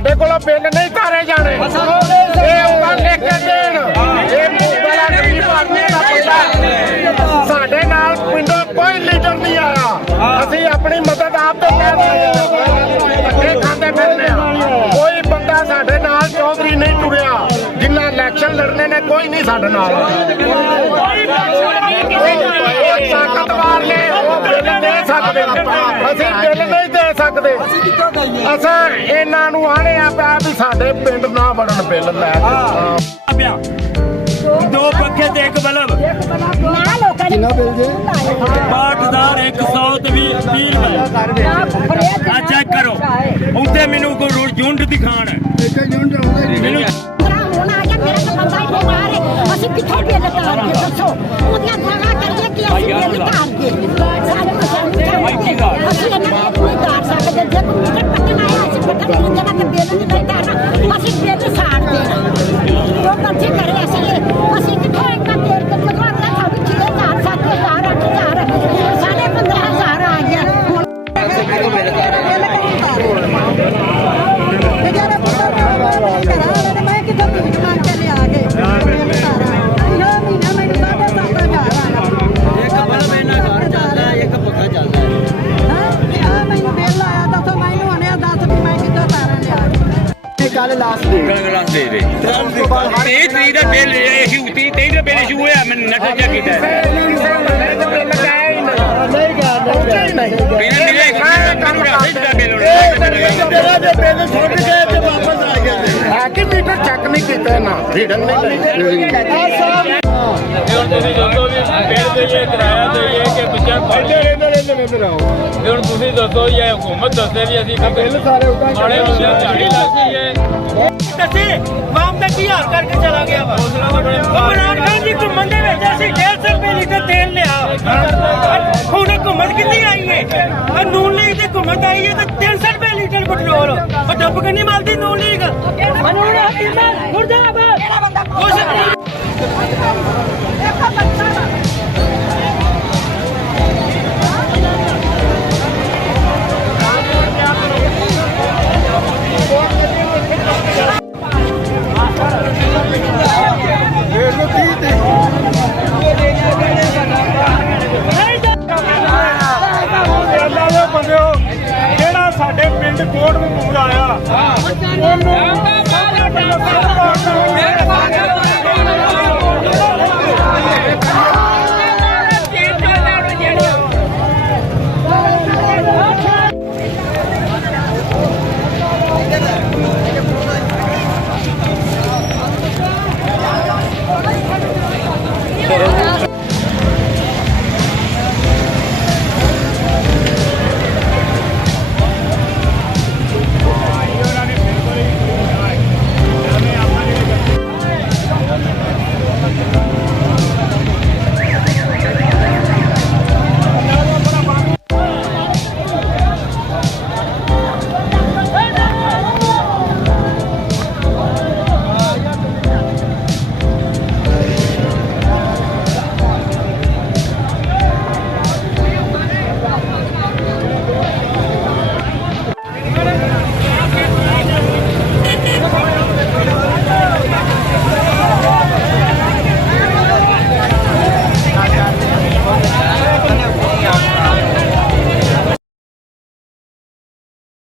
ਸਾਡੇ ਕੋਲੋਂ ਬਿੱਲ ਨਹੀਂ ਤਾਰੇ ਜਾਣੇ। ਇਹ ਉਹਨਾਂ ਲਿਖ ਕੇ ਦੇਣ। ਇਹ ਬੜਾ ਗਰੀਬ ਆਦਮੀ ਦਾ ਬੰਦਾ ਸਾਡੇ ਨਾਲ ਪਿੰਡੋਂ ਕੋਈ ਲੀਡਰ ਨਹੀਂ ਆਇਆ। ਅਸੀਂ ਆਪਣੀ ਮਦਦ ਆਪ ਤੋਂ ਕਰ ਧੱਕੇ ਖਾਂਦੇ ਫਿਰਦੇ ਆ। ਕੋਈ ਬੰਦਾ ਸਾਡੇ ਨਾਲ ਚੌਧਰੀ ਨਹੀਂ ਟੁਰਿਆ। ਜਿੰਨਾ ਇਲੈਕਸ਼ਨ ਲੜਨੇ ਨੇ ਕੋਈ ਨਹੀਂ ਸਾਡੇ ਨਾਲ। ਤਾਕਤਵਾਰ ਨੇ ਉਹ ਬਿੱਲ ਦੇ ਸਕਦੇ, ਅਸੀਂ ਬਿੱਲ ਨਹੀਂ ਦੇ ਸਕਦੇ। ਅਸਾਂ ਇਹਨਾਂ ਨੂੰ ਆਣੇ ਆ ਪਿਆ ਵੀ ਸਾਡੇ ਪਿੰਡ ਨਾ ਵੜਨ ਬਿੱਲ ਲੈ ਕੇ। ਦੋ ਪੱਖੇ ਤੇ ਇੱਕ ਬਲਬ ਕਿੰਨਾ ਬਿੱਲ ਜੇ 62120 ਆ ਚੈੱਕ ਕਰੋ ਉੱਤੇ ਮੈਨੂੰ ਕੋਈ ਯੂਨਿਟ ਦਿਖਾਣ ਇੱਕ ਯੂਨਿਟ ਆਉਂਦਾ ਮੈਨੂੰ ਅਸੀਂ ਕਿੱਥੋਂ ਬਿੱਲ ਤਾਰੀਏ ਦੱਸੋ ਉਹਦੀਆਂ ਗਾਲਾਂ ਕਰੀਏ ਕਿ ਅਸੀਂ ਬਿੱਲ ਤਾਰੀਏ ਸਾਡੇ ਕੋਲ ਅਸੀਂ ਇਹਨਾਂ ਨੂੰ ਤਾਰ ਸਕਦੇ ਜੇ ਕੋਈ ਮੀਟਰ ਪੱਟਣ ਆਇਆ ਅਸੀਂ ਪੱਟਣ ਦੀ ਜਗ੍ਹਾ ਤੇ ਬਿੱਲ ਨਹੀਂ ਤਾਰਨਾ ਅਸੀਂ ਬਿੱਲ ਸਾੜ ਦੇਣਾ ਉਹ ਮਰਜ਼ੀ ਕਰੇ ਅਸੀਂ ਕਿੱਥੋਂ ਇੰਨਾ ਦੇਰ ਕੇ ਜਦੋਂ ਅਗਲਾ ਸਾਡੀ 6000 7000 8000 ਸਾਡੇ 15000 ਆ ਗਿਆ ਮੈਂ ਕਿੱਥੋਂ ਮੰਗ ਕੇ ਲਿਆ ਕੇ ਕੱਲ ਲਾਸਟ ਦੇ ਦੇ 23 ਤਰੀਕ ਦਾ ਬਿੱਲ ਇਸ਼ੂ 23 ਦਾ ਬਿੱਲ ਇਸ਼ੂ ਹੋਇਆ ਮੈਨੂੰ ਨਟਰ ਜਾ ਕੀਤਾ ਕਿ ਮੀਟਰ ਚੈੱਕ ਨਹੀਂ ਕੀਤਾ ਨਾ ਰੀਡਿੰਗ ਨਹੀਂ ਲਈ। ਹੁਣ ਤੁਸੀਂ ਦੱਸੋ ਵੀ ਬਿੱਲ ਦੇਈਏ ਕਿਰਾਇਆ ਦੇਈਏ ਕਿ ਬੱਚਿਆਂ ਹੁਣ ਤੁਸੀਂ ਦੱਸੋ ਇਹ ਹੁਕੂਮਤ ਦੱਸੇ ਵੀ ਅਸੀਂ ਬਿੱਲ ਸਾਰੇ ਮਾੜੇ ਹੁੰਦੇ ਝਾੜੀ ਲੱਗਦੀ ਹੈ ਦੱਸੀ ਮਾਮ ਦਾ ਕੀ ਹਾਲ ਕਰਕੇ ਚਲਾ ਗਿਆ ਵਾ ਇਮਰਾਨ ਖਾਨ ਜੀ ਘੁੰਮਣ ਦੇ ਵਿੱਚ ਅਸੀਂ 150 ਰੁਪਏ ਲੀਟਰ ਤੇਲ ਲਿਆ ਹੁਣ ਘੁੰਮਣ ਕਿੰਨੀ ਆਈ ਹੈ ਨੂਨ ਲੀਗ ਤੇ ਘੁੰਮਣ ਆਈ ਹੈ ਤੇ 300 ਰੁਪਏ ਲੀਟਰ ਪੈਟਰੋਲ ਉਹ ਡੱਬ ਕੇ ਨਹੀਂ ਮਿਲਦੀ ਨੂਨ ਲੀਗ ਮੁਰਦਾਬਾਦ